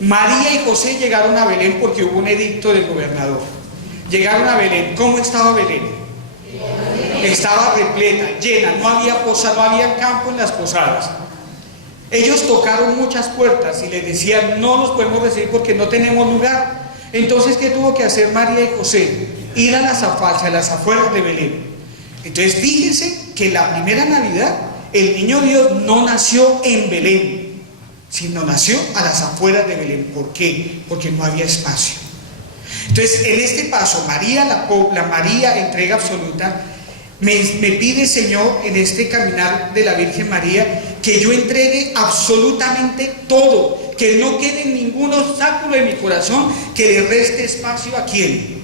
María y José llegaron a Belén porque hubo un edicto del gobernador. Llegaron a Belén. ¿Cómo estaba Belén? Estaba repleta, llena, no había posada, no había campo en las posadas. Ellos tocaron muchas puertas y les decían: no los podemos recibir porque no tenemos lugar. Entonces, ¿qué tuvo que hacer María y José? Ir a las afueras de Belén. Entonces, fíjense que la primera Navidad, el niño Dios no nació en Belén, sino nació a las afueras de Belén. ¿Por qué? Porque no había espacio. Entonces, en este paso, María, la María entrega absoluta, me pide, Señor, en este caminar de la Virgen María, que yo entregue absolutamente todo, que no quede ningún obstáculo en mi corazón que le reste espacio ¿a quién?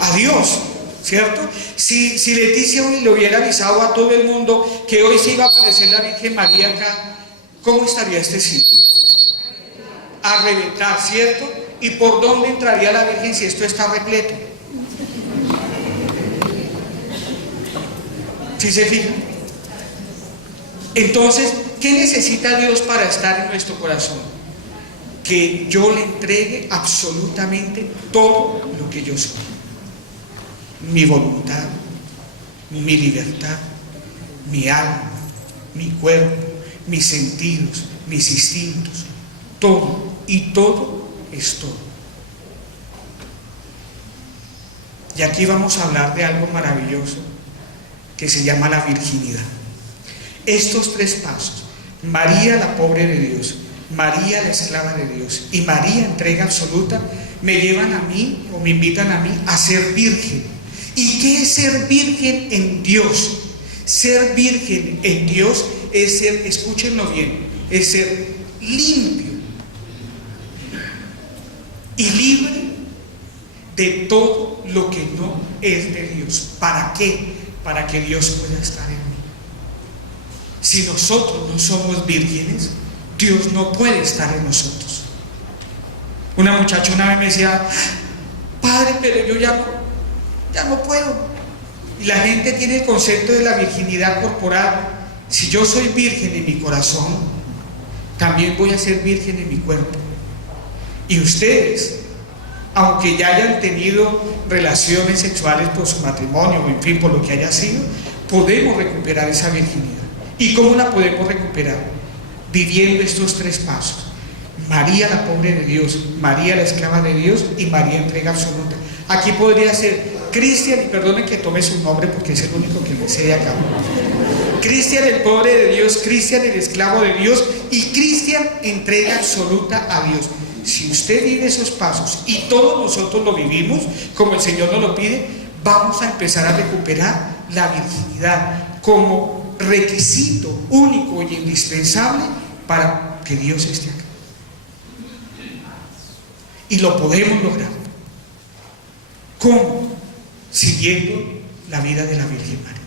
A Dios, ¿cierto? Si Leticia hoy le hubiera avisado a todo el mundo que hoy se iba a aparecer la Virgen María acá, ¿cómo estaría este sitio? A reventar, ¿cierto? ¿Y por dónde entraría la Virgen si esto está repleto? ¿Sí se fijan? Entonces, ¿qué necesita Dios para estar en nuestro corazón? Que yo le entregue absolutamente todo lo que yo soy. Mi voluntad, mi libertad, mi alma, mi cuerpo, mis sentidos, mis instintos, todo, y todo es todo. Y aquí vamos a hablar de algo maravilloso que se llama la virginidad. Estos tres pasos, María la pobre de Dios, María la esclava de Dios y María entrega absoluta, me llevan a mí o me invitan a mí a ser virgen. ¿Y qué es ser virgen en Dios? Ser virgen en Dios es ser, escúchenlo bien, es ser limpio y libre de todo lo que no es de Dios. ¿Para qué? Para que Dios pueda estar en mí. Si nosotros no somos vírgenes, Dios no puede estar en nosotros. Una muchacha una vez me decía: padre, pero yo ya no puedo. Y la gente tiene el concepto de la virginidad corporal. Si yo soy virgen en mi corazón, también voy a ser virgen en mi cuerpo. Y ustedes, aunque ya hayan tenido relaciones sexuales por su matrimonio o en fin, por lo que haya sido, podemos recuperar esa virginidad. ¿Y cómo la podemos recuperar? Viviendo estos tres pasos: María la pobre de Dios, María la esclava de Dios y María entrega absoluta. Aquí podría ser Cristian, y perdonen que tome su nombre porque es el único que me sé de acá. Cristian el pobre de Dios, Cristian el esclavo de Dios y Cristian entrega absoluta a Dios. Si usted vive esos pasos y todos nosotros lo vivimos como el Señor nos lo pide, vamos a empezar a recuperar la virginidad como requisito único y indispensable para que Dios esté acá. Y lo podemos lograr. ¿Cómo? Siguiendo la vida de la Virgen María.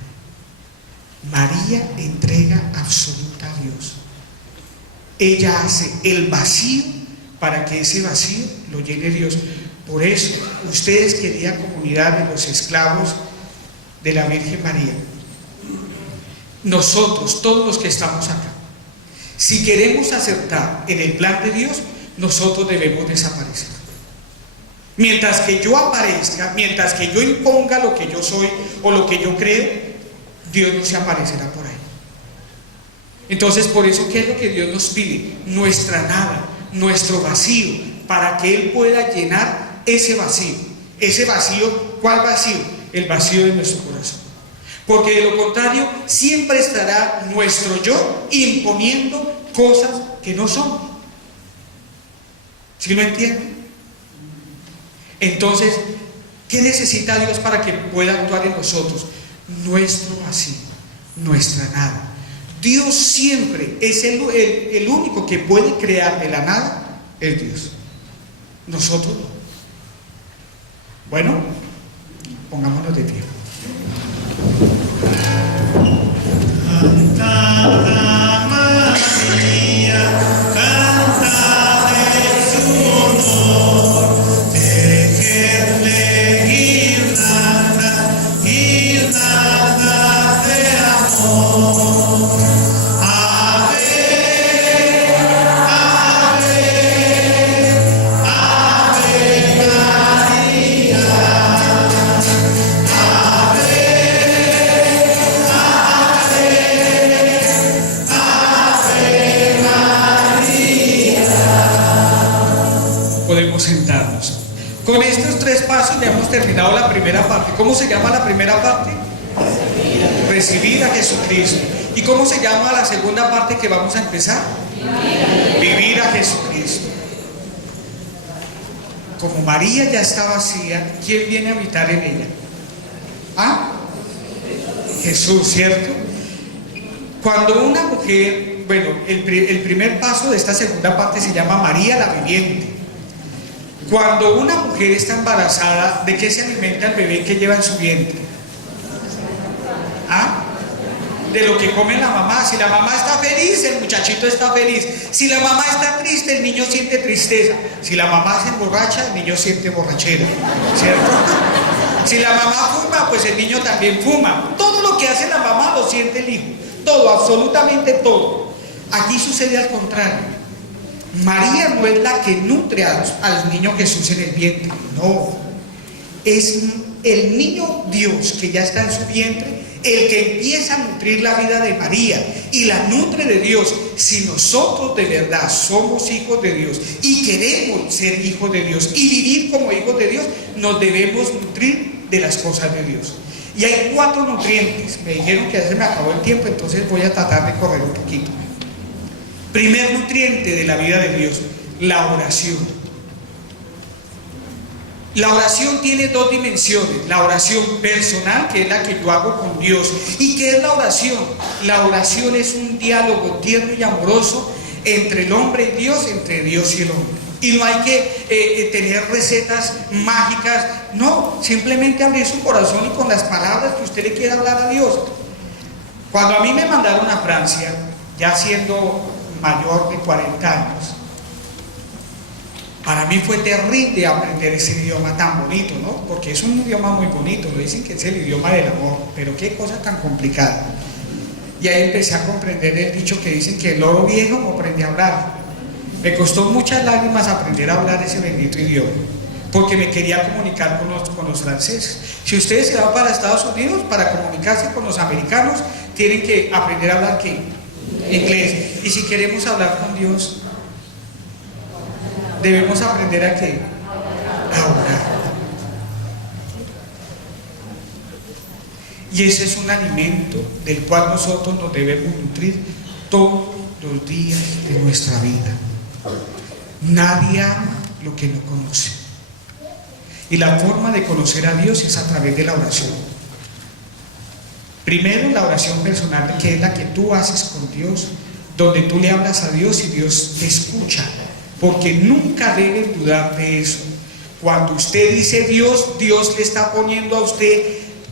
María entrega absoluta a Dios. Ella hace el vacío para que ese vacío lo llene Dios. Por eso, ustedes, querida comunidad de los esclavos de la Virgen María, nosotros, todos los que estamos acá, si queremos acertar en el plan de Dios, nosotros debemos desaparecer. Mientras que yo aparezca, mientras que yo imponga lo que yo soy o lo que yo creo, Dios no se aparecerá por ahí. Entonces, por eso, ¿qué es lo que Dios nos pide? Nuestra nada, nuestro vacío, para que Él pueda llenar ese vacío. Ese vacío, ¿cuál vacío? El vacío de nuestro corazón. Porque de lo contrario, siempre estará nuestro yo imponiendo cosas que no son. ¿Sí lo entienden? Entonces, ¿qué necesita Dios para que pueda actuar en nosotros? Nuestro vacío, nuestra nada. Dios siempre es el único que puede crear de la nada, es Dios. Nosotros no. Bueno, pongámonos de pie. Cantad María, cantad en su honor, tejedle guirnaldas, guirnaldas de amor. Ave, ave, podemos sentarnos. Con estos 3 pasos ya hemos terminado la primera parte. ¿Cómo se llama la primera parte? Recibir a Jesucristo. ¿Y cómo se llama la segunda parte que vamos a empezar? Vivir a Jesucristo. Como María ya está vacía, ¿quién viene a habitar en ella? ¿Ah? Jesús, ¿cierto? Cuando una mujer, bueno, el primer paso de esta segunda parte se llama María la viviente. Cuando una mujer está embarazada, ¿de qué se alimenta el bebé que lleva en su vientre? ¿Ah? De lo que come la mamá. Si la mamá está feliz, el muchachito está feliz. Si la mamá está triste, el niño siente tristeza. Si la mamá se emborracha, el niño siente borrachera, ¿cierto? Si la mamá fuma, pues el niño también fuma. Todo lo que hace la mamá lo siente el hijo. Todo, absolutamente todo. Aquí sucede al contrario. María no es la que nutre al niño Jesús en el vientre, no. Es el niño Dios que ya está en su vientre el que empieza a nutrir la vida de María y la nutre de Dios. Si nosotros de verdad somos hijos de Dios y queremos ser hijos de Dios y vivir como hijos de Dios, nos debemos nutrir de las cosas de Dios. Y hay 4 nutrientes. Me dijeron que ya se me acabó el tiempo, entonces voy a tratar de correr un poquito. Primer nutriente de la vida de Dios, la oración. La oración tiene 2 dimensiones: la oración personal, que es la que yo hago con Dios. ¿Y qué es la oración? La oración es un diálogo tierno y amoroso entre el hombre y Dios, entre Dios y el hombre. Y no hay que tener recetas mágicas, no, simplemente abrir su corazón y con las palabras que usted le quiera hablar a Dios. Cuando a mí me mandaron a Francia, ya siendo mayor de 40 años, para mí fue terrible aprender ese idioma tan bonito, ¿no? Porque es un idioma muy bonito, lo dicen que es el idioma del amor, pero qué cosa tan complicada. Y ahí empecé a comprender el dicho que dicen que el loro viejo no aprende a hablar. Me costó muchas lágrimas aprender a hablar ese bendito idioma, porque me quería comunicar con los franceses. Si ustedes se van para Estados Unidos, para comunicarse con los americanos, tienen que aprender a hablar ¿qué? Inglés. Y si queremos hablar con Dios, debemos aprender a ¿qué? A orar. Y ese es un alimento del cual nosotros nos debemos nutrir todos los días de nuestra vida. Nadie ama lo que no conoce. Y la forma de conocer a Dios es a través de la oración. Primero, la oración personal, que es la que tú haces con Dios, donde tú le hablas a Dios y Dios te escucha, porque nunca deben dudar de eso. Cuando usted dice Dios, Dios le está poniendo a usted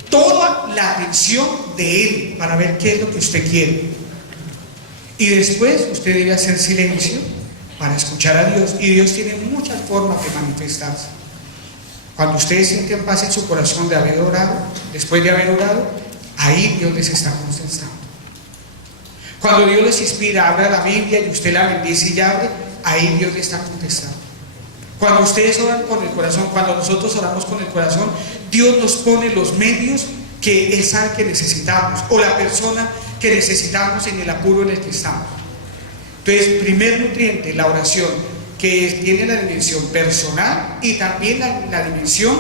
toda la atención de Él para ver qué es lo que usted quiere. Y después usted debe hacer silencio para escuchar a Dios, y Dios tiene muchas formas de manifestarse. Cuando ustedes sienten paz en su corazón de haber orado, después de haber orado, ahí Dios les está contestando. Cuando Dios les inspira, abra la Biblia y usted la bendice y abre, ahí Dios le está contestando. Cuando ustedes oran con el corazón, cuando nosotros oramos con el corazón, Dios nos pone los medios que Él sabe que necesitamos, o la persona que necesitamos en el apuro en el que estamos. Entonces, primer nutriente, la oración, que tiene la dimensión personal y también la dimensión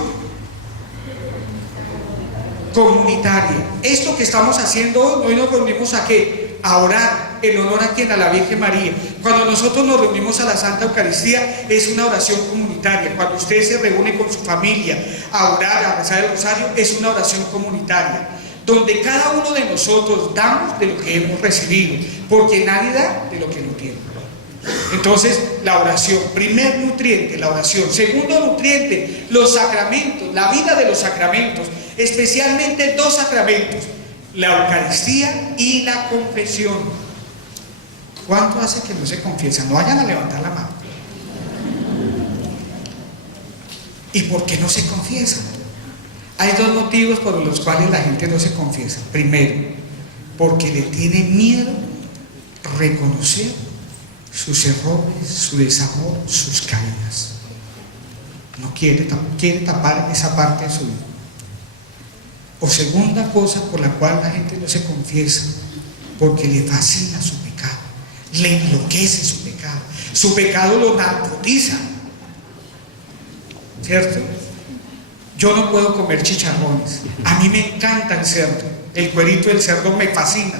comunitaria. Esto que estamos haciendo hoy nos reunimos ¿a qué? A orar, en honor a quien, a la Virgen María. Cuando nosotros nos reunimos a la Santa Eucaristía, es una oración comunitaria. Cuando usted se reúne con su familia a orar, a rezar el rosario, es una oración comunitaria, donde cada uno de nosotros damos de lo que hemos recibido, porque nadie da de lo que no tiene. Entonces, la oración, primer nutriente, la oración. Segundo nutriente, los sacramentos, la vida de los sacramentos, especialmente 2 sacramentos, la Eucaristía y la confesión. ¿Cuánto hace que no se confiesan? No vayan a levantar la mano. ¿Y por qué no se confiesan? Hay 2 motivos por los cuales la gente no se confiesa. Primero, porque le tiene miedo reconocer sus errores, su desamor, sus caídas. No quiere tapar esa parte de su vida. O segunda cosa por la cual la gente no se confiesa, porque le fascina su pecado, le enloquece su pecado lo narcotiza. ¿cierto? Yo no puedo comer chicharrones. A mí me encanta el cerdo. El cuerito del cerdo me fascina.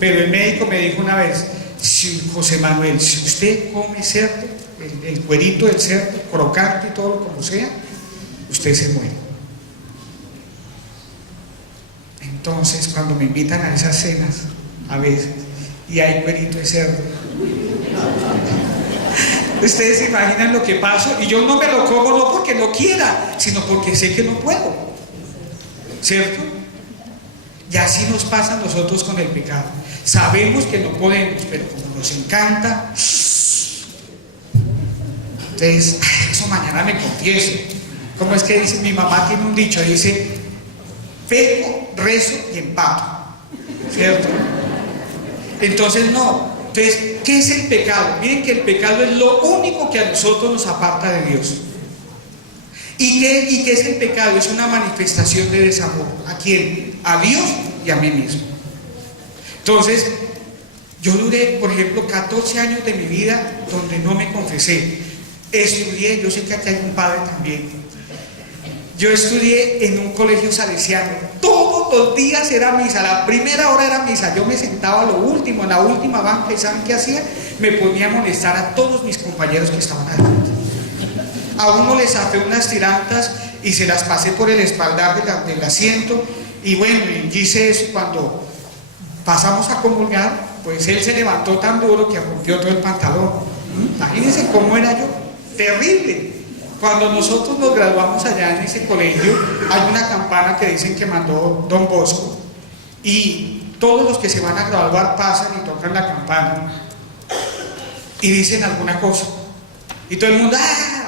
Pero el médico me dijo una vez: si, José Manuel, si usted come cerdo, el cuerito del cerdo, crocante y todo lo como sea, usted se muere. Entonces, cuando me invitan a esas cenas, a veces, y hay cuerito de cerdo, ustedes se imaginan lo que paso, y yo no me lo como no porque no quiera, sino porque sé que no puedo, ¿cierto? Y así nos pasa a nosotros con el pecado. Sabemos que no podemos, pero como nos encanta, entonces, eso mañana me confieso. ¿Cómo es que dice? Mi mamá tiene un dicho, dice: peco, rezo y empato, ¿cierto? Entonces no. Entonces, ¿qué es el pecado? Miren que el pecado es lo único que a nosotros nos aparta de Dios. ¿Y qué es el pecado? Es una manifestación de desamor. ¿A quién? A Dios y a mí mismo. Entonces, yo duré, por ejemplo, 14 años de mi vida donde no me confesé. Estudié, yo sé que aquí hay un padre también. Yo estudié en un colegio salesiano. Todos los días era misa, la primera hora era misa. Yo me sentaba a lo último, en la última banca, y ¿saben qué hacía? Me ponía a molestar a todos mis compañeros que estaban adelante. A uno le saqué unas tirantas y se las pasé por el espaldar del asiento. Y bueno, y hice eso. Cuando pasamos a comulgar, pues él se levantó tan duro que rompió todo el pantalón. Imagínense cómo era yo, terrible. Cuando nosotros nos graduamos allá en ese colegio, hay una campana que dicen que mandó Don Bosco, y todos los que se van a graduar pasan y tocan la campana y dicen alguna cosa, y todo el mundo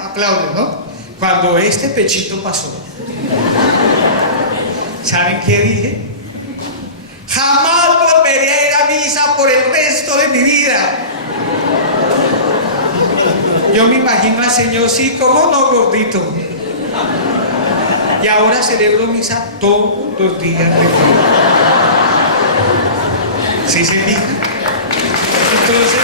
aplaude, ¿no? Cuando este pechito pasó, ¿saben qué dije? Jamás volveré a ir a misa por el resto de mi vida. Yo me imagino al Señor, sí, ¿cómo no, gordito? Y ahora celebro misa todos los días de mi vida. ¿Sí se fijan? Entonces,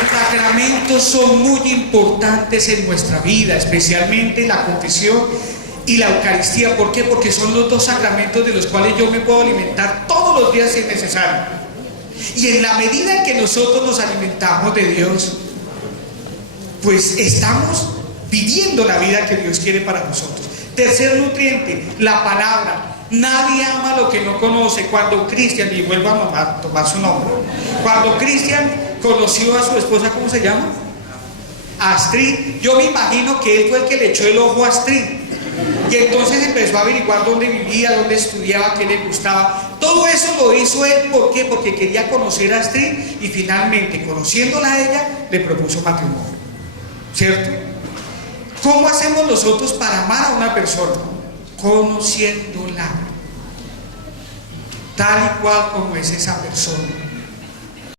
los sacramentos son muy importantes en nuestra vida, especialmente la confesión y la Eucaristía. ¿Por qué? Porque son los dos sacramentos de los cuales yo me puedo alimentar todos los días si es necesario. Y en la medida en que nosotros nos alimentamos de Dios, pues estamos viviendo la vida que Dios quiere para nosotros. Tercer nutriente, la palabra. Nadie ama lo que no conoce. Cuando Cristian, y vuelvo a tomar su nombre, cuando Cristian conoció a su esposa, ¿cómo se llama? Astrid. Yo me imagino que él fue el que le echó el ojo a Astrid. Y entonces empezó a averiguar dónde vivía, dónde estudiaba, qué le gustaba. Todo eso lo hizo él, ¿por qué? Porque quería conocer a Astrid, y finalmente, conociéndola a ella, le propuso matrimonio, ¿cierto? ¿Cómo hacemos nosotros para amar a una persona? Conociéndola tal y cual como es esa persona.